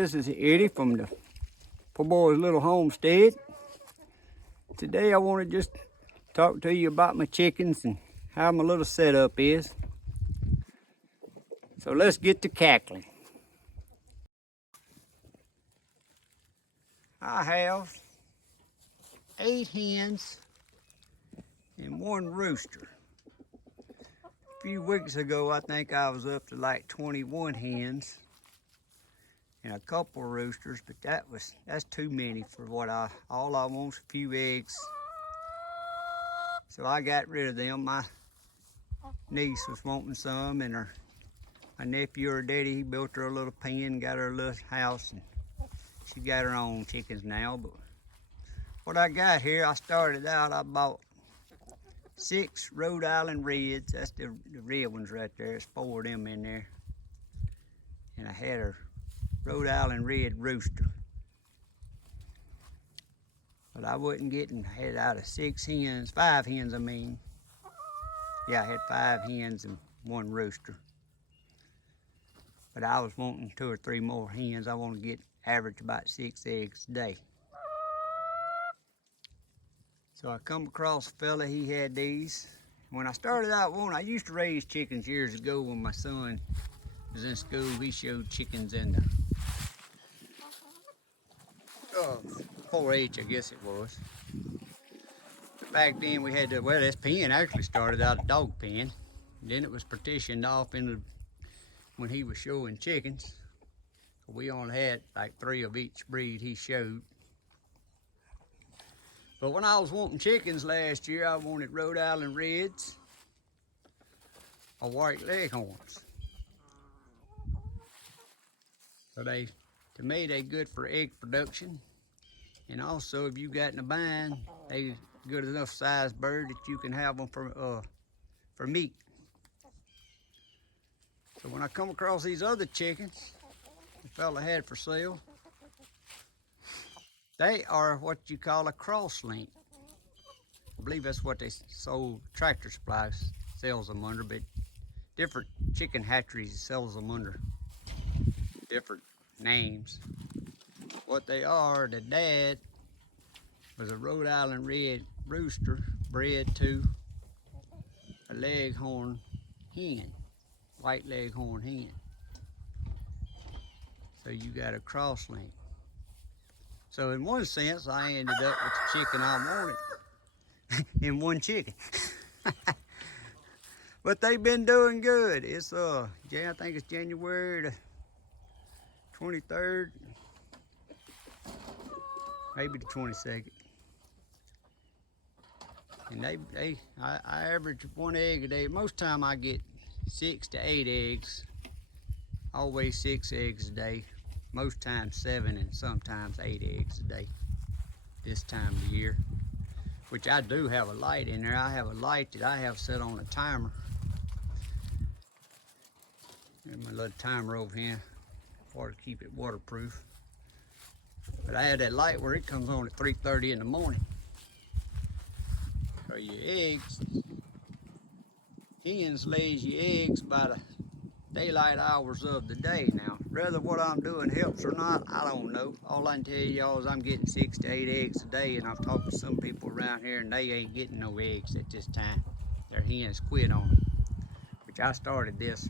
This is Eddie from the Poorboys Little Homestead. Today I want to just talk to you about my chickens and how my little setup is. So let's get to cackling. I have 8 hens and 1 rooster. A few weeks ago, I think I was up to like 21 hens and a couple of roosters, but that's too many for what all I want is a few eggs. So I got rid of them. My niece was wanting some, and my nephew, her daddy, he built her a little pen, got her a little house, and she got her own chickens now. But what I got here, I started out, I bought 6 Rhode Island Reds. That's the red ones right there. There's 4 of them in there. And I had a Rhode Island Red rooster. But I wasn't getting, I had out of 5 hens I mean. Yeah, I had 5 hens and 1 rooster. But I was wanting 2 or 3 more hens. I want to get average about 6 eggs a day. So I come across a fella, he had these. When I started out I used to raise chickens years ago when my son was in school. He showed chickens in the 4-H, I guess it was. Back then we had this pen actually started out a dog pen. Then it was partitioned off into when he was showing chickens. We only had like 3 of each breed he showed. But when I was wanting chickens last year, I wanted Rhode Island Reds or white leghorns. So to me, they're good for egg production. And also, if you got in a bind, they good enough sized bird that you can have them for meat. So when I come across these other chickens, the fella had for sale, they are what you call a cross-link. I believe that's what they sold. Tractor Supply sells them under, but different chicken hatcheries sells them under different names. What they are, the dad was a Rhode Island Red rooster bred to a leghorn hen, white leghorn hen. So you got a cross-link. So in one sense, I ended up with the chicken I wanted in 1 chicken. But they've been doing good. It's I think it's January the 23rd, maybe the 22nd. And I average 1 egg a day. Most time I get 6 to 8 eggs. Always 6 eggs a day. Most times 7 and sometimes 8 eggs a day this time of year. Which I do have a light in there. I have a light that I have set on a timer. And my little timer over here to keep it waterproof. But I have that light where it comes on at 3:30 in the morning. So your eggs, hens lays your eggs by the daylight hours of the day. Now, whether what I'm doing helps or not, I don't know. All I can tell y'all is I'm getting 6 to 8 eggs a day, and I've talked to some people around here and they ain't getting no eggs at this time. Their hens quit on them, which I started this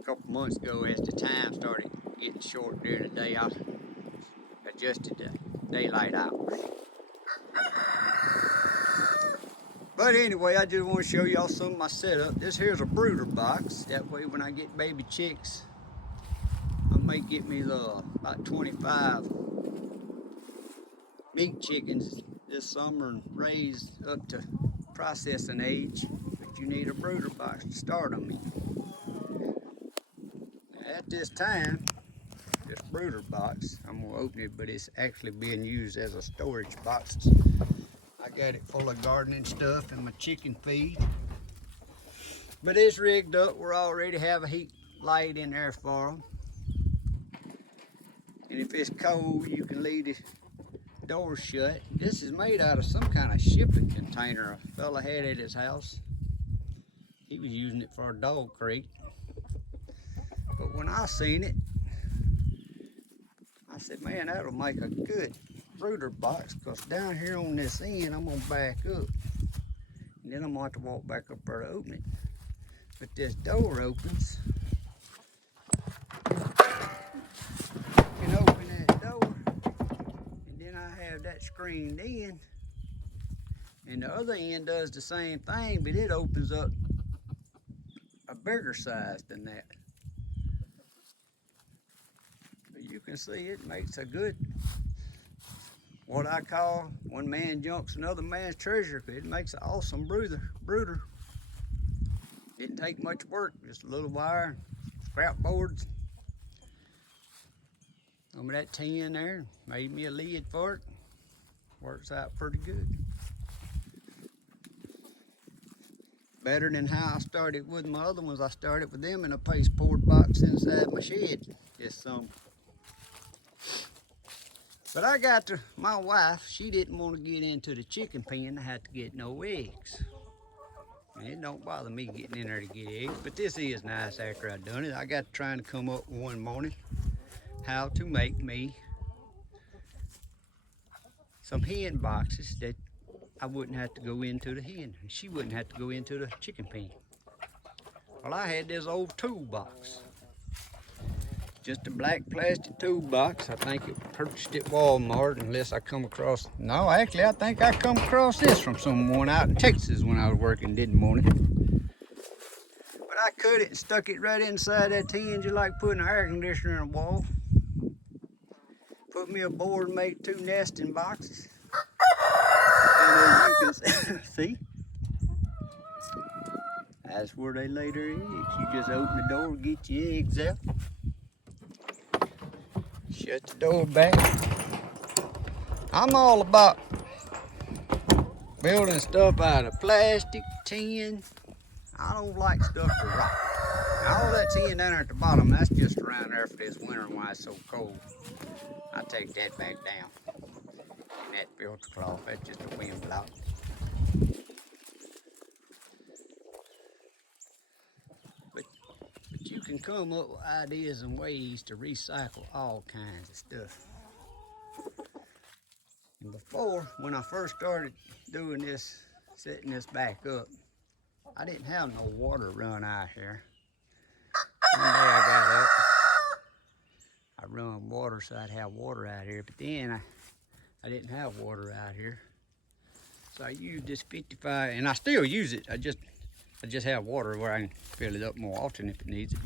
a couple months ago. As the time started getting short during the day, I adjusted the daylight hours. But anyway, I just want to show y'all some of my setup. This here's a brooder box. That way when I get baby chicks, I may get me about 25 meat chickens this summer and raise up to processing age. But you need a brooder box to start them in. At this time, this brooder box, I'm going to open it, but it's actually being used as a storage box. I got it full of gardening stuff and my chicken feed. But it's rigged up. We already have a heat light in there for them. And if it's cold, you can leave the door shut. This is made out of some kind of shipping container a fella had at his house. He was using it for a dog crate. But when I seen it, said, man, that'll make a good brooder box, because down here on this end, I'm gonna back up. And then I'm gonna have to walk back up there to open it. But this door opens. You can open that door, and then I have that screened in. And the other end does the same thing, but it opens up a bigger size than that. But you can see it makes a good, what I call, one man jumps another man's treasure. It makes an awesome brooder. Didn't take much work, just a little wire, scrap boards. Some of that tin there, made me a lid for it. Works out pretty good. Better than how I started with my other ones. I started with them in a pasteboard box inside my shed this summer. But I got to, my wife, she didn't want to get into the chicken pen. I had to get no eggs. And it don't bother me getting in there to get eggs, but this is nice after I done it. I got trying to come up one morning how to make me some hen boxes that I wouldn't have to go into the hen. She wouldn't have to go into the chicken pen. Well, I had this old toolbox. Just a black plastic toolbox. I think it purchased at Walmart, unless I come across, no, actually I think I come across this from someone out in Texas when I was working, didn't want it. But I cut it and stuck it right inside that tin, just like putting an air conditioner in a wall. Put me a board and made 2 nesting boxes. And as you can see, that's where they lay their eggs. You just open the door, get your eggs out. Shut the door back. I'm all about building stuff out of plastic, tin. I don't like stuff to rot. Now, all that tin down there at the bottom, that's just around there for this winter and why it's so cold. I take that back down. And that filter cloth, that's just a wind block. But you can come up with ideas and ways to recycle all kinds of stuff. And before, when I first started doing this, setting this back up, I didn't have no water run out here. One day I got up, I run water so I'd have water out here, but then I didn't have water out here. So I used this 55, and I still use it. I just have water where I can fill it up more often if it needs it.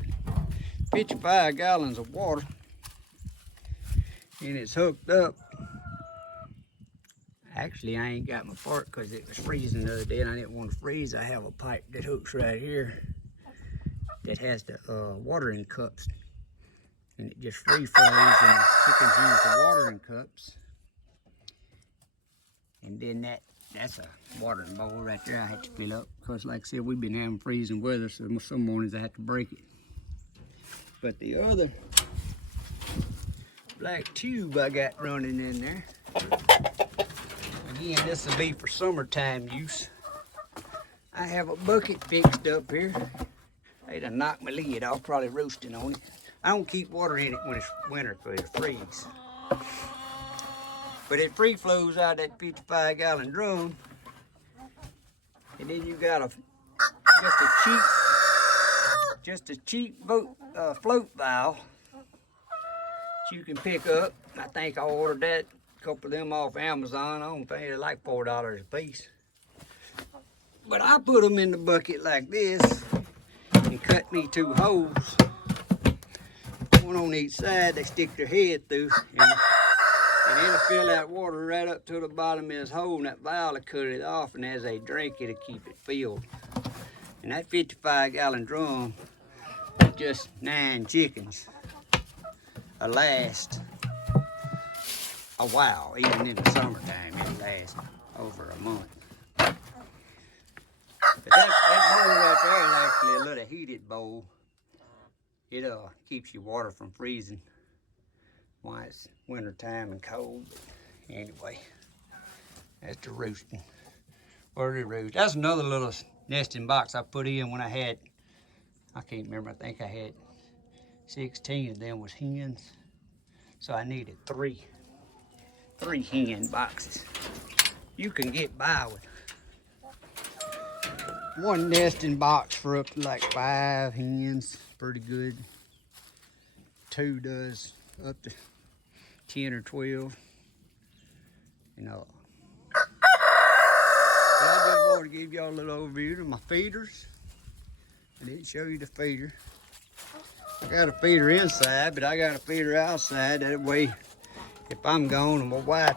55 gallons of water, and it's hooked up. Actually, I ain't got my part because it was freezing the other day and I didn't want to freeze. I have a pipe that hooks right here that has the watering cups, and it just free froze, and the chickens use the watering cups. And then that's a watering bowl right there I had to fill up because, like I said, we've been having freezing weather, so some mornings I have to break it. But the other black tube I got running in there, again, this will be for summertime use. I have a bucket fixed up here. They done knocked my lid off, probably roasting on it. I don't keep water in it when it's winter because it'll freeze. But it free flows out that 55-gallon drum. And then you got just a cheap float valve that you can pick up. I think I ordered that, a couple of them off Amazon. I don't think they're like $4 a piece. But I put them in the bucket like this and cut me 2 holes. One on each side, they stick their head through. And it'll fill that water right up to the bottom of this hole, and that valve will cut it off, and as they drink, it'll keep it filled. And that 55-gallon drum, just 9 chickens, will last a while. Even in the summertime, it'll last over a month. But that bowl right there is actually a little heated bowl. It keeps your water from freezing while it's winter time and cold. But anyway, that's the roosting. Where the roost. That's another little nesting box I put in when I can't remember, I think I had 16 of them was hens. So I needed three hen boxes. You can get by with one nesting box for up to like 5 hens, pretty good. 2 does up to 10 or 12. You know. But I just wanted to give y'all a little overview of my feeders. I didn't show you the feeder. I got a feeder inside, but I got a feeder outside. That way, if I'm gone and my wife,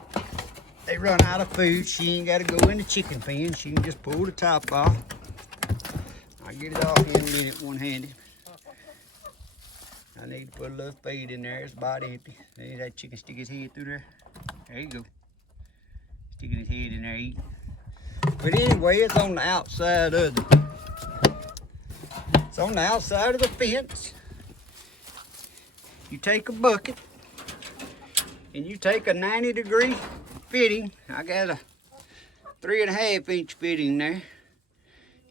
they run out of food, she ain't got to go in the chicken pen. She can just pull the top off. I'll get it off in a minute, one-handed. I need to put a little feed in there. It's about empty. See that chicken stick his head through there? There you go. Sticking his head in there eating. But anyway, it's on the outside of the fence. You take a bucket and you take a 90-degree fitting. I got a 3.5-inch fitting there.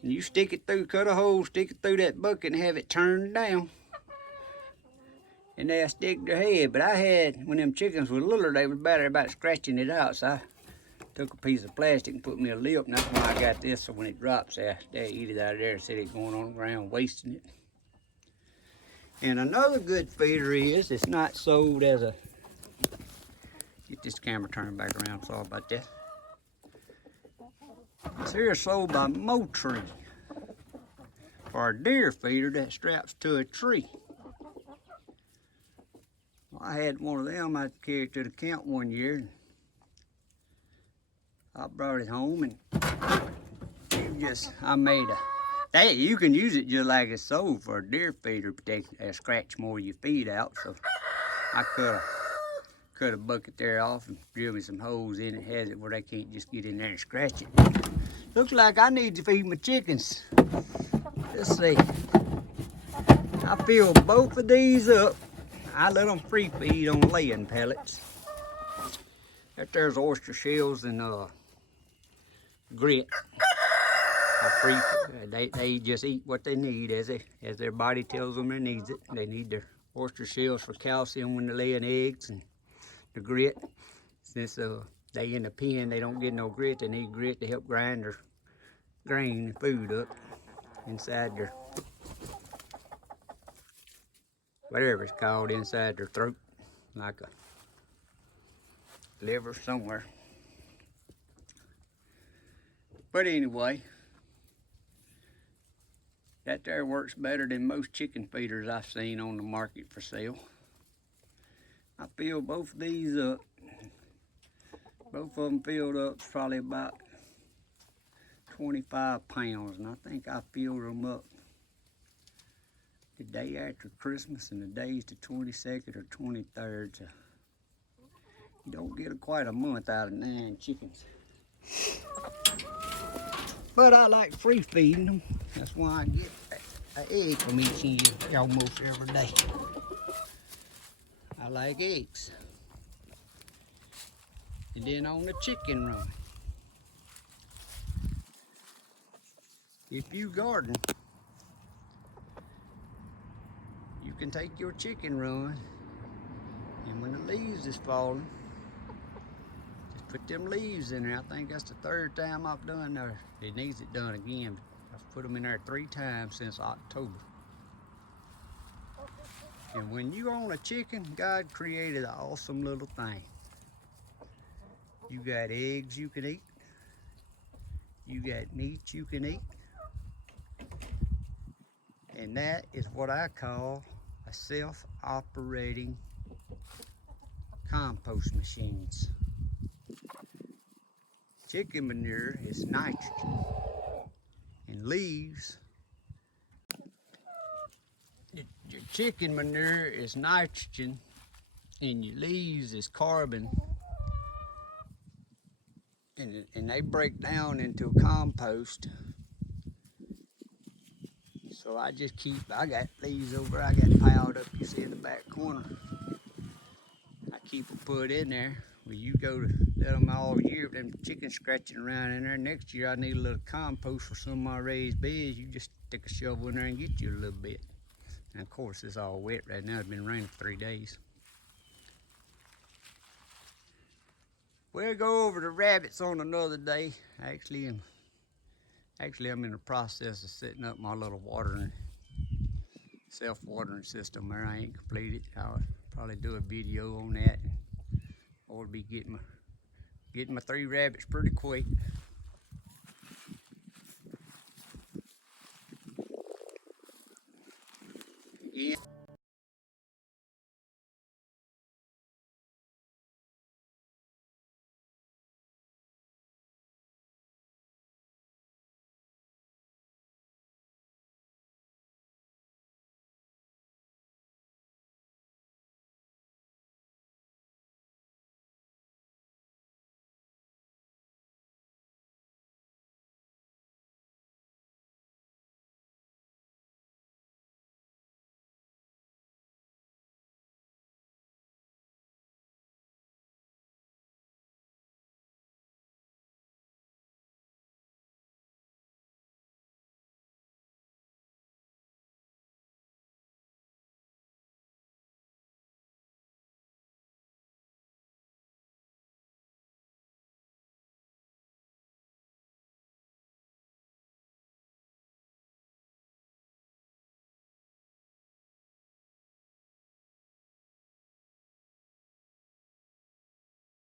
And you stick it through, cut a hole, stick it through that bucket and have it turned down. And they'll stick their head. But I had, when them chickens were littler, they was better about scratching it out. So I took a piece of plastic and put me a lip, and that's why I got this, so when it drops, they eat it out of there instead of it going on the ground, wasting it. And another good feeder is, it's not sold as a, get this camera turned back around, sorry about that. It's here sold by Motree for a deer feeder that straps to a tree. Well, I had one of them I carried to the camp one year. And I brought it home and I made a, you can use it just like it's sold for a deer feeder, but they scratch more of your feed out. So I cut a bucket there off and drill me some holes in it. Has it where they can't just get in there and scratch it. Looks like I need to feed my chickens. Let's see. I fill both of these up. I let them free feed on laying pellets. That there's oyster shells and grit. They just eat what they need as their body tells them they needs it. They need their oyster shells for calcium when they're laying eggs, and the grit. Since they in the pen, they don't get no grit. They need grit to help grind their grain and food up inside their, whatever it's called, inside their throat, like a liver somewhere. But anyway, that there works better than most chicken feeders I've seen on the market for sale. I filled both of these up. Both of them filled up probably about 25 pounds, and I think I filled them up the day after Christmas, and the day's the 22nd or 23rd. So you don't get quite a month out of 9 chickens. But I like free feeding them. That's why I get an egg from each hen almost every day. I like eggs. And then on the chicken run, if you garden, you can take your chicken run, and when the leaves is falling, just put them leaves in there. I think that's the 3rd time I've done there. It needs it done again. I've put them in there 3 times since October. And when you own a chicken, God created an awesome little thing. You got eggs you can eat. You got meat you can eat. And that is what I call a self-operating compost machines. Chicken manure is nitrogen, and leaves, your chicken manure is nitrogen, and your leaves is carbon, and they break down into a compost. So I got leaves over, I got piled up, you see in the back corner. I keep them put in there. Well, you go to let them all year, them chickens scratching around in there. Next year I need a little compost for some of my raised beds. You just stick a shovel in there and get you a little bit. And of course it's all wet right now. It's been raining for 3 days. We'll go over the rabbits on another day. Actually, I'm in the process of setting up my little self-watering system there. I ain't completed. I'll probably do a video on that, or be getting my 3 rabbits pretty quick.